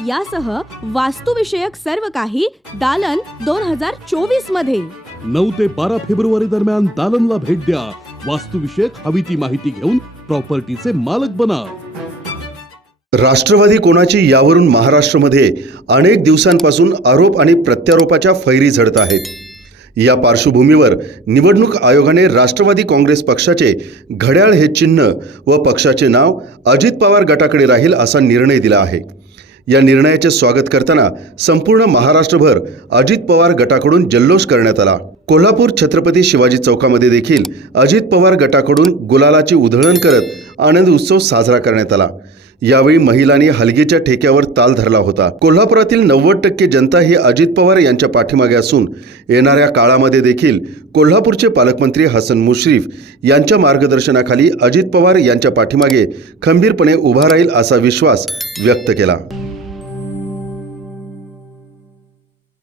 यासह वास्तुविषयक सर्व काही दालन दोन हजार चोवीसमध्ये. नऊ ते बारा फेब्रुवारी दरम्यान दालनला भेट द्या. वास्तुविषयक हवी ती माहिती घेऊन प्रॉपर्टीचे मालक बना. राष्ट्रवादी कोणाची यावरून महाराष्ट्रामध्ये अनेक दिवसांपासून आरोप आणि प्रत्यारोपाच्या फैरी झडत आहेत. या पार्श्वभूमीवर निवडणूक आयोगाने राष्ट्रवादी काँग्रेस पक्षाचे घड्याळ हे चिन्ह व पक्षाचे नाव अजित पवार गटाकडे राहील असा निर्णय दिला आहे. या निर्णयाचे स्वागत करताना संपूर्ण महाराष्ट्रभर अजित पवार गटाकडून जल्लोष करण्यात आला. कोल्हापूर छत्रपती शिवाजी चौकामध्ये देखील अजित पवार गटाकडून गुलालाची उधळण करत आनंद उत्सव साजरा करण्यात आला. यावेळी महिलांनी हलगीच्या ठेक्यावर ताल धरला होता. कोल्हापुरातील नव्वद टक्के जनता ही अजित पवार यांच्या पाठीमागे असून येणाऱ्या काळामध्ये देखील कोल्हापूरचे पालकमंत्री हसन मुश्रीफ यांच्या मार्गदर्शनाखाली अजित पवार यांच्या पाठीमागे खंबीरपणे उभा राहील असा विश्वास व्यक्त केला.